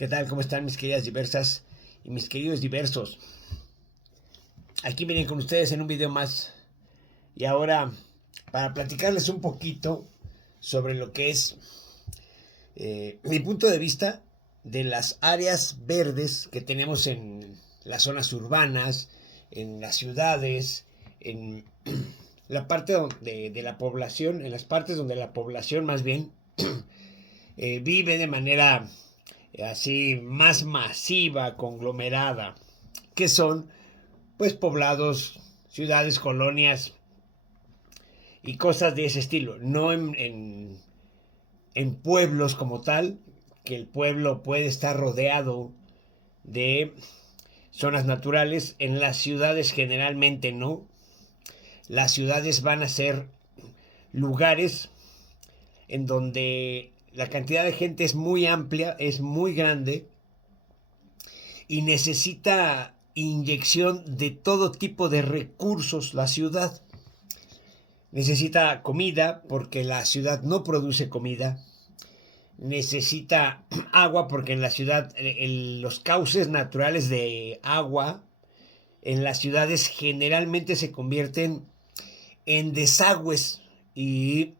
¿Qué tal? ¿Cómo están mis queridas diversas y mis queridos diversos? Aquí vienen con ustedes en un video más. Y ahora, para platicarles un poquito sobre lo que es mi punto de vista de las áreas verdes que tenemos en las zonas urbanas, en las ciudades, en la parte de la población, en las partes donde la población más bien vive de manera así más masiva, conglomerada, que son pues poblados, ciudades, colonias y cosas de ese estilo, no en pueblos como tal, que el pueblo puede estar rodeado de zonas naturales. En las ciudades generalmente no. Las ciudades van a ser lugares en donde la cantidad de gente es muy amplia, es muy grande y necesita inyección de todo tipo de recursos la ciudad. Necesita comida porque la ciudad no produce comida. Necesita agua porque en la ciudad los cauces naturales de agua en las ciudades generalmente se convierten en desagües y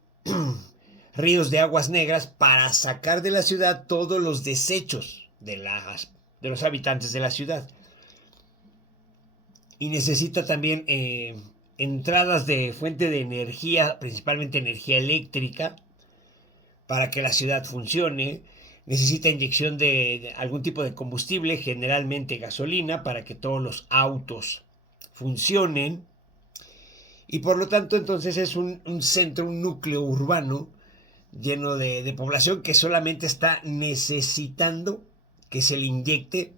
ríos de aguas negras para sacar de la ciudad todos los desechos de los habitantes de la ciudad. Y necesita también entradas de fuente de energía, principalmente energía eléctrica, para que la ciudad funcione. Necesita inyección de algún tipo de combustible, generalmente gasolina, para que todos los autos funcionen. Y por lo tanto entonces es un centro, un núcleo urbano lleno de población que solamente está necesitando que se le inyecte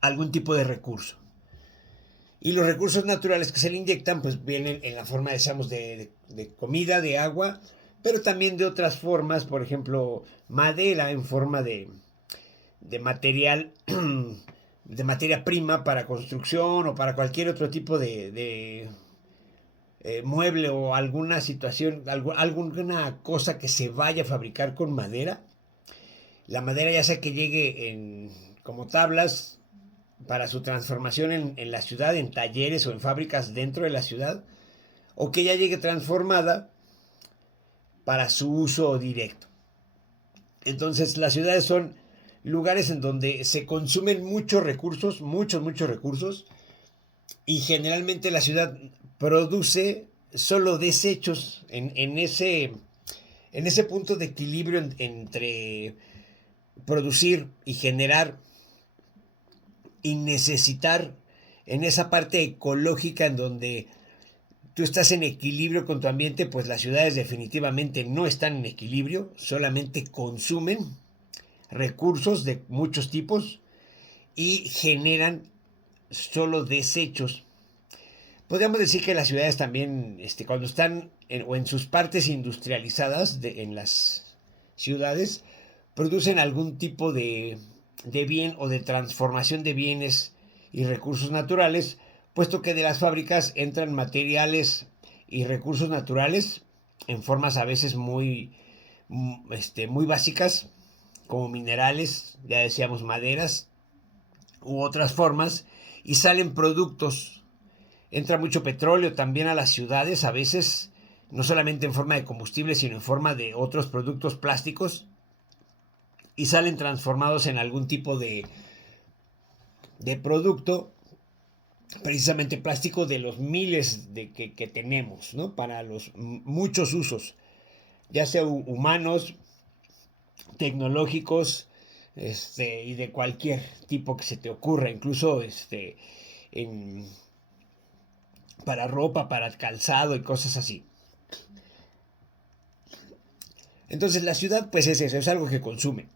algún tipo de recurso. Y los recursos naturales que se le inyectan pues vienen en la forma, decíamos, de comida, de agua, pero también de otras formas, por ejemplo, madera en forma de material, de materia prima para construcción o para cualquier otro tipo de mueble o alguna situación, alguna cosa que se vaya a fabricar con madera. La madera ya sea que llegue como tablas para su transformación en la ciudad, en talleres o en fábricas dentro de la ciudad, o que ya llegue transformada para su uso directo. Entonces las ciudades son lugares en donde se consumen muchos recursos, muchos recursos, y generalmente la ciudad produce solo desechos en ese punto de equilibrio entre producir y generar y necesitar, en esa parte ecológica en donde tú estás en equilibrio con tu ambiente, pues las ciudades definitivamente no están en equilibrio, solamente consumen recursos de muchos tipos y generan solo desechos. Podríamos decir que las ciudades también, cuando están o en sus partes industrializadas en las ciudades, producen algún tipo de bien o de transformación de bienes y recursos naturales, puesto que de las fábricas entran materiales y recursos naturales en formas a veces muy básicas, como minerales, ya decíamos maderas, u otras formas, y salen productos. Entra mucho petróleo también a las ciudades, a veces, no solamente en forma de combustible, sino en forma de otros productos plásticos, y salen transformados en algún tipo de producto, precisamente plástico, de los miles que tenemos, ¿no? Para los muchos usos, ya sea humanos, tecnológicos, y de cualquier tipo que se te ocurra, incluso en, para ropa, para calzado y cosas así. Entonces la ciudad pues es eso, es algo que consume.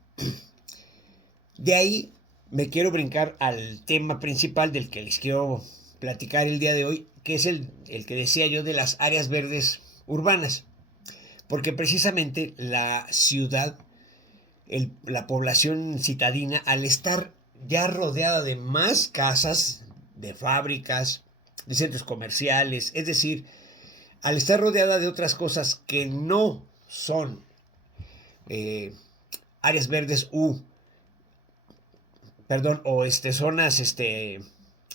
De ahí me quiero brincar al tema principal del que les quiero platicar el día de hoy, que es el que decía yo de las áreas verdes urbanas. Porque precisamente la ciudad, la población citadina, al estar ya rodeada de más casas, de fábricas, de centros comerciales, es decir, al estar rodeada de otras cosas que no son eh, áreas verdes perdón, o zonas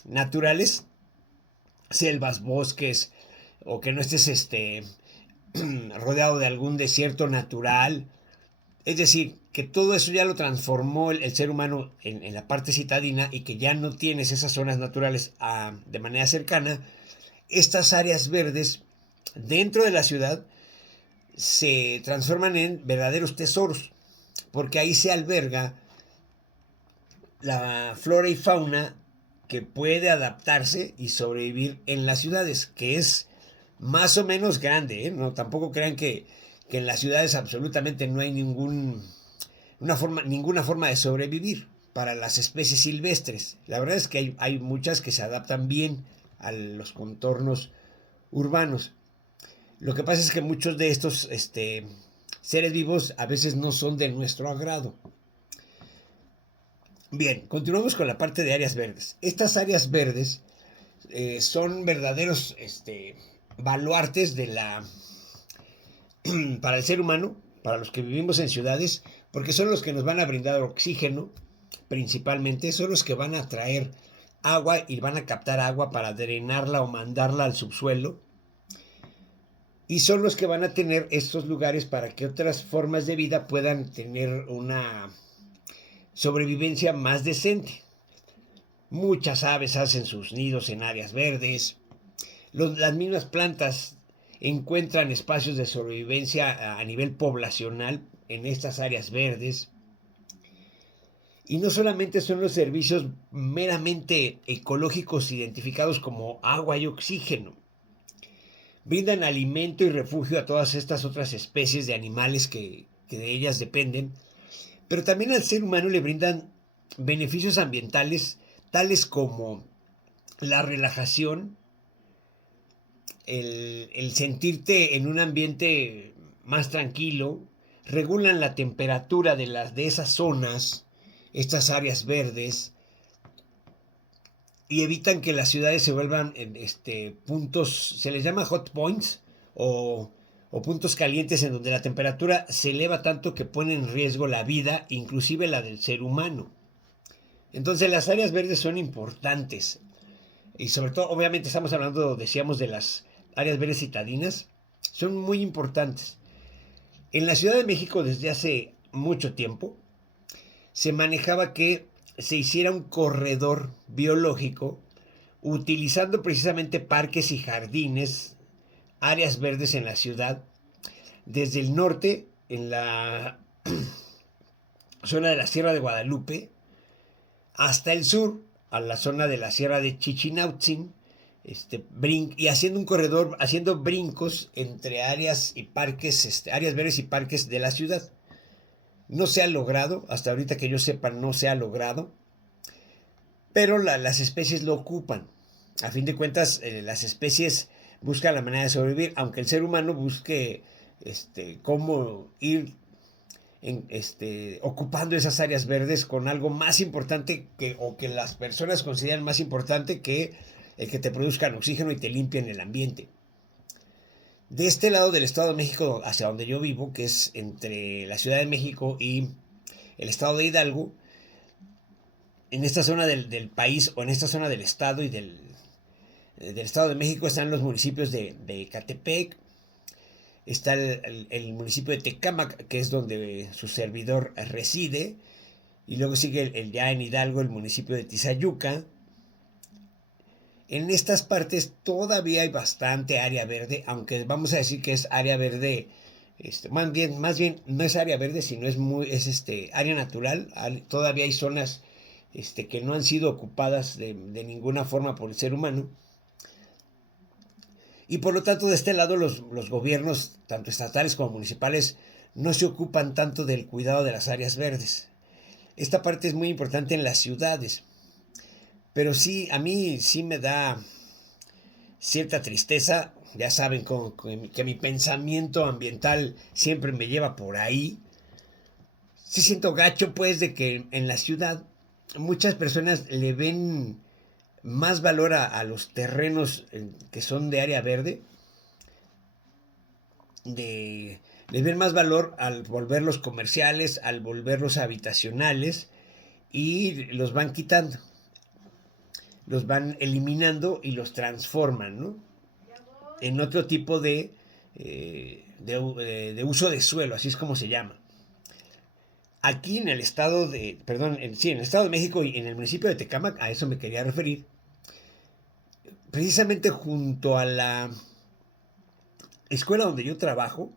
naturales, selvas, bosques, o que no estés rodeado de algún desierto natural. Es decir, que todo eso ya lo transformó el ser humano en la parte citadina y que ya no tienes esas zonas naturales de manera cercana. Estas áreas verdes dentro de la ciudad se transforman en verdaderos tesoros, porque ahí se alberga la flora y fauna que puede adaptarse y sobrevivir en las ciudades, que es más o menos grande, ¿eh? No, tampoco crean que en las ciudades absolutamente no hay ninguna forma de sobrevivir para las especies silvestres. La verdad es que hay muchas que se adaptan bien a los contornos urbanos. Lo que pasa es que muchos de estos seres vivos a veces no son de nuestro agrado. Bien, continuamos con la parte de áreas verdes. Estas áreas verdes son verdaderos baluartes para el ser humano, para los que vivimos en ciudades, porque son los que nos van a brindar oxígeno, principalmente, son los que van a traer agua y van a captar agua para drenarla o mandarla al subsuelo. Y son los que van a tener estos lugares para que otras formas de vida puedan tener una sobrevivencia más decente. Muchas aves hacen sus nidos en áreas verdes. Las mismas plantas encuentran espacios de sobrevivencia a nivel poblacional en estas áreas verdes. Y no solamente son los servicios meramente ecológicos identificados como agua y oxígeno. Brindan alimento y refugio a todas estas otras especies de animales que de ellas dependen, pero también al ser humano le brindan beneficios ambientales tales como la relajación, el sentirte en un ambiente más tranquilo, regulan la temperatura de esas zonas, estas áreas verdes, y evitan que las ciudades se vuelvan puntos, se les llama hot points, o puntos calientes en donde la temperatura se eleva tanto que pone en riesgo la vida, inclusive la del ser humano. Entonces las áreas verdes son importantes. Y sobre todo, obviamente estamos hablando, decíamos, de las áreas verdes citadinas. Son muy importantes. En la Ciudad de México desde hace mucho tiempo se manejaba que se hiciera un corredor biológico utilizando precisamente parques y jardines, áreas verdes en la ciudad, desde el norte, en la zona de la Sierra de Guadalupe, hasta el sur, a la zona de la Sierra de Chichinautzin, y haciendo un corredor, haciendo brincos entre áreas y parques, áreas verdes y parques de la ciudad. No se ha logrado, hasta ahorita que yo sepa, no se ha logrado, pero las especies lo ocupan. A fin de cuentas, las especies buscan la manera de sobrevivir, aunque el ser humano busque cómo ir ocupando esas áreas verdes con algo más importante o que las personas consideran más importante que el que te produzcan oxígeno y te limpien el ambiente. De este lado del Estado de México, hacia donde yo vivo, que es entre la Ciudad de México y el Estado de Hidalgo, en esta zona del país, o en esta zona del Estado y del Estado de México, están los municipios de Ecatepec, está el municipio de Tecámac, que es donde su servidor reside, y luego sigue ya en Hidalgo el municipio de Tizayuca. En estas partes todavía hay bastante área verde, aunque vamos a decir que es área verde, más bien no es área verde, sino es área natural. Todavía hay zonas que no han sido ocupadas de ninguna forma por el ser humano. Y por lo tanto, de este lado, los gobiernos, tanto estatales como municipales, no se ocupan tanto del cuidado de las áreas verdes. Esta parte es muy importante en las ciudades. Pero sí, a mí sí me da cierta tristeza. Ya saben que mi pensamiento ambiental siempre me lleva por ahí. Sí siento gacho, pues, de que en la ciudad muchas personas le ven más valor a los terrenos que son de área verde, les ven más valor al volverlos comerciales, al volverlos habitacionales, y los van quitando, los van eliminando y los transforman, ¿no?, en otro tipo de uso de suelo, así es como se llama. Aquí en el estado de, perdón, sí, en el estado de México y en el municipio de Tecámac, a eso me quería referir, precisamente junto a la escuela donde yo trabajo,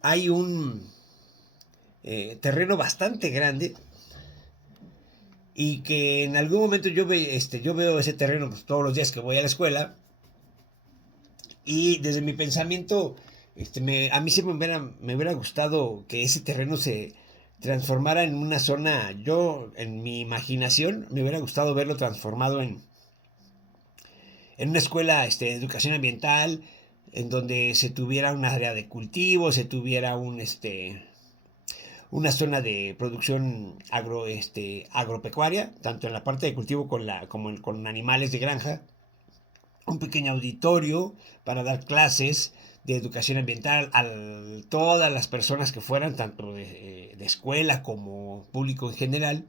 hay un terreno bastante grande y que en algún momento yo veo ese terreno pues, todos los días que voy a la escuela, y desde mi pensamiento, a mí siempre me hubiera gustado que ese terreno se transformara en una zona. Yo, en mi imaginación, me hubiera gustado verlo transformado en una escuela de educación ambiental, en donde se tuviera un área de cultivo, se tuviera una zona de producción agropecuaria, tanto en la parte de cultivo como con animales de granja, un pequeño auditorio para dar clases de educación ambiental a todas las personas que fueran, tanto de escuela como público en general,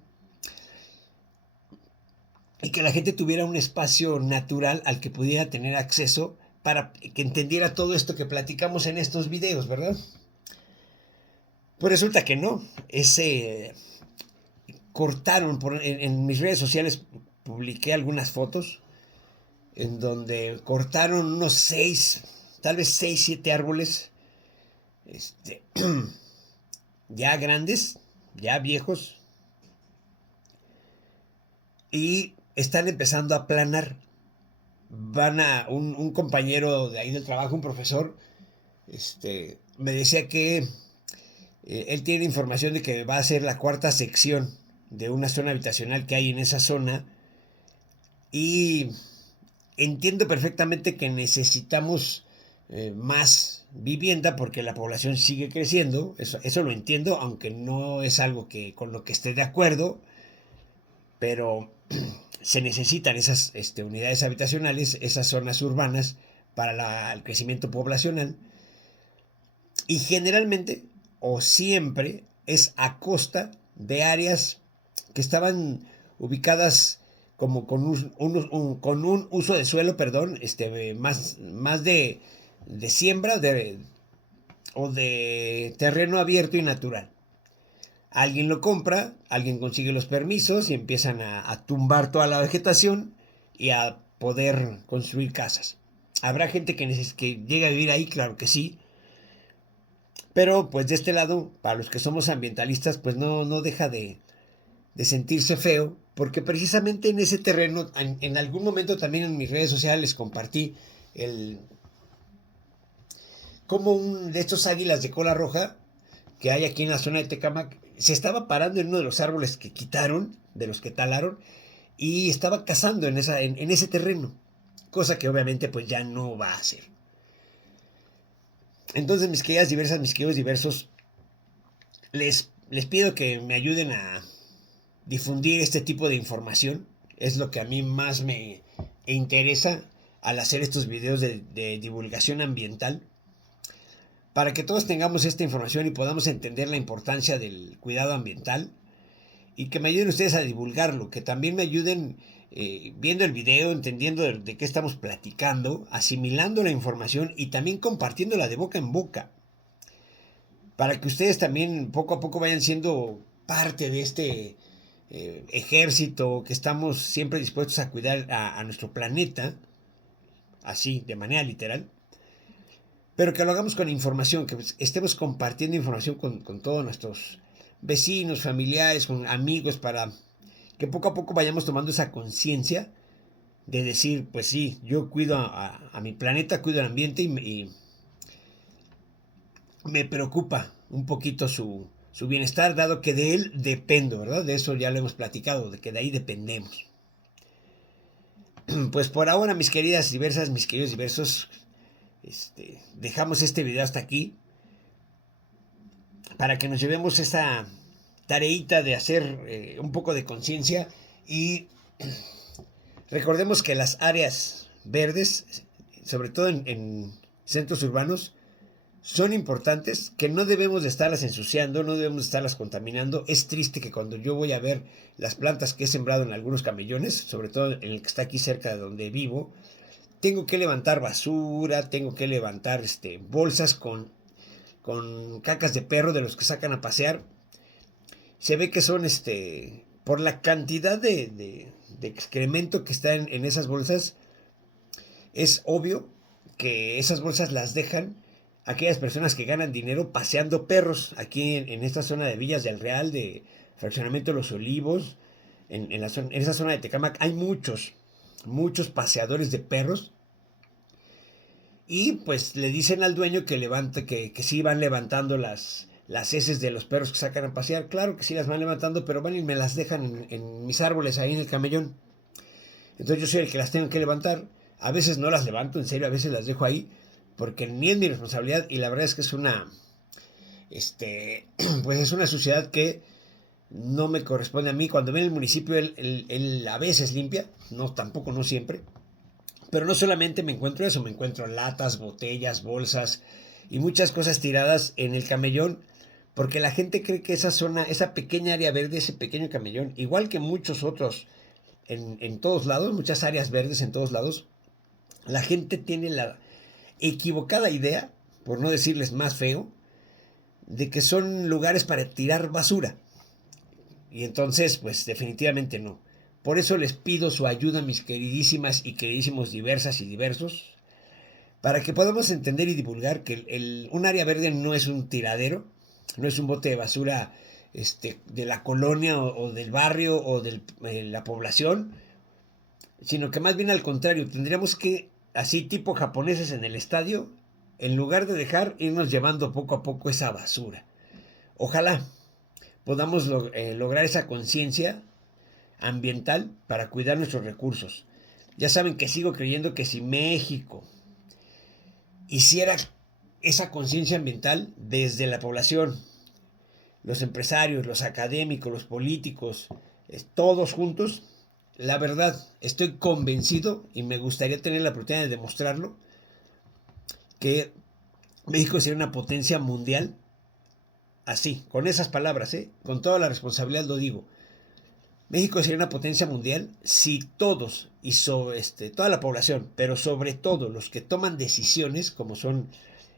y que la gente tuviera un espacio natural al que pudiera tener acceso para que entendiera todo esto que platicamos en estos videos, ¿verdad? Pues resulta que no, cortaron, en mis redes sociales publiqué algunas fotos en donde cortaron unos 6, tal vez 6, 7 árboles, este, ya grandes, ya viejos, y están empezando a planar. Un compañero de ahí del trabajo, un profesor, me decía que él tiene información de que va a ser la cuarta sección de una zona habitacional que hay en esa zona, y entiendo perfectamente que necesitamos más vivienda porque la población sigue creciendo, eso lo entiendo, aunque no es algo con lo que esté de acuerdo, pero se necesitan esas unidades habitacionales, esas zonas urbanas para el crecimiento poblacional, y generalmente o siempre es a costa de áreas que estaban ubicadas como con un uso de suelo, perdón, más de siembra o de terreno abierto y natural. Alguien lo compra, alguien consigue los permisos y empiezan a tumbar toda la vegetación y a poder construir casas. ¿Habrá gente que llegue a vivir ahí? Claro que sí. Pero pues de este lado, para los que somos ambientalistas, pues no deja de sentirse feo, porque precisamente en ese terreno, en algún momento también en mis redes sociales compartí como un de estos águilas de cola roja que hay aquí en la zona de Tecámac se estaba parando en uno de los árboles que quitaron, de los que talaron, y estaba cazando en ese terreno, cosa que obviamente pues ya no va a hacer. Entonces, mis queridos diversos, les pido que me ayuden a difundir este tipo de información. Es lo que a mí más me interesa al hacer estos videos de divulgación ambiental, para que todos tengamos esta información y podamos entender la importancia del cuidado ambiental, y que me ayuden ustedes a divulgarlo, que también me ayuden viendo el video, entendiendo de qué estamos platicando, asimilando la información y también compartiéndola de boca en boca, para que ustedes también poco a poco vayan siendo parte de este ejército que estamos siempre dispuestos a cuidar a nuestro planeta, así, de manera literal, pero que lo hagamos con información, que estemos compartiendo información con todos nuestros vecinos, familiares, con amigos, para que poco a poco vayamos tomando esa conciencia de decir, pues sí, yo cuido a mi planeta, cuido el ambiente, y me preocupa un poquito su bienestar, dado que de él dependo, ¿verdad? De eso ya lo hemos platicado, de que de ahí dependemos. Pues por ahora, mis queridas diversas, mis queridos diversos, dejamos este video hasta aquí, para que nos llevemos esa tareita de hacer un poco de conciencia, y recordemos que las áreas verdes, sobre todo en centros urbanos, son importantes, que no debemos de estarlas ensuciando, no debemos de estarlas contaminando. Es triste que cuando yo voy a ver las plantas que he sembrado en algunos camellones, sobre todo en el que está aquí cerca de donde vivo, tengo que levantar basura, tengo que levantar bolsas con cacas de perro de los que sacan a pasear. Se ve que son, por la cantidad de excremento que está en esas bolsas, es obvio que esas bolsas las dejan aquellas personas que ganan dinero paseando perros. Aquí en esta zona de Villas del Real, de Fraccionamiento de los Olivos, en esa zona de Tecámac, hay muchos paseadores de perros. Y pues le dicen al dueño que levante, que sí van levantando las heces de los perros que sacan a pasear. Claro que sí las van levantando, pero van y me las dejan en mis árboles ahí en el camellón. Entonces yo soy el que las tengo que levantar. A veces no las levanto, en serio, a veces las dejo ahí, porque ni es mi responsabilidad. Y la verdad es que es pues es una suciedad que no me corresponde a mí. Cuando viene el municipio, él a veces limpia, no, tampoco, no siempre. Pero no solamente me encuentro eso, me encuentro latas, botellas, bolsas y muchas cosas tiradas en el camellón, porque la gente cree que esa zona, esa pequeña área verde, ese pequeño camellón, igual que muchos otros en todos lados, muchas áreas verdes en todos lados, la gente tiene la equivocada idea, por no decirles más feo, de que son lugares para tirar basura. Y entonces, pues definitivamente no. Por eso les pido su ayuda, mis queridísimas y queridísimos diversas y diversos, para que podamos entender y divulgar que un área verde no es un tiradero, no es un bote de basura de la colonia o del barrio o de la población, sino que más bien al contrario, tendríamos que, así tipo japoneses en el estadio, en lugar de dejar, irnos llevando poco a poco esa basura. Ojalá podamos lograr esa conciencia ambiental para cuidar nuestros recursos. Ya saben que sigo creyendo que si México hiciera esa conciencia ambiental desde la población, los empresarios, los académicos, los políticos, todos juntos, la verdad, estoy convencido y me gustaría tener la oportunidad de demostrarlo, que México sería una potencia mundial, así, con esas palabras, con toda la responsabilidad lo digo. México sería una potencia mundial si todos y toda la población, pero sobre todo los que toman decisiones, como son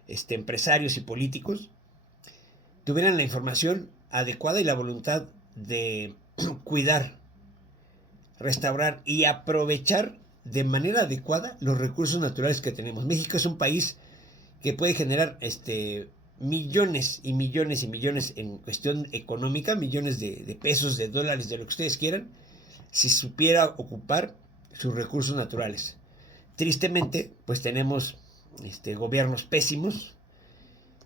empresarios y políticos, tuvieran la información adecuada y la voluntad de cuidar, restaurar y aprovechar de manera adecuada los recursos naturales que tenemos. México es un país que puede generar millones y millones y millones en cuestión económica, millones de pesos, de dólares, de lo que ustedes quieran, si supiera ocupar sus recursos naturales. Tristemente, pues tenemos gobiernos pésimos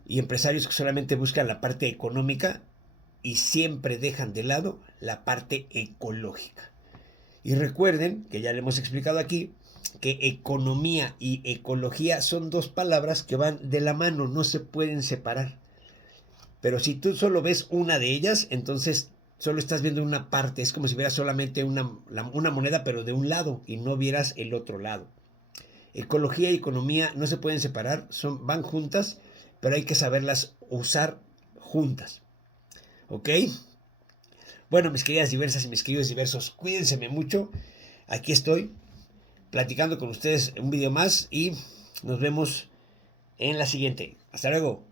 y empresarios que solamente buscan la parte económica y siempre dejan de lado la parte ecológica. Y recuerden, que ya le hemos explicado aquí, que economía y ecología son dos palabras que van de la mano, no se pueden separar. Pero si tú solo ves una de ellas, entonces solo estás viendo una parte. Es como si vieras solamente una moneda, pero de un lado, y no vieras el otro lado. Ecología y economía no se pueden separar, van juntas, pero hay que saberlas usar juntas. ¿Ok? Bueno, mis queridas diversas y mis queridos diversos, cuídense mucho. Aquí estoy platicando con ustedes un video más y nos vemos en la siguiente. Hasta luego.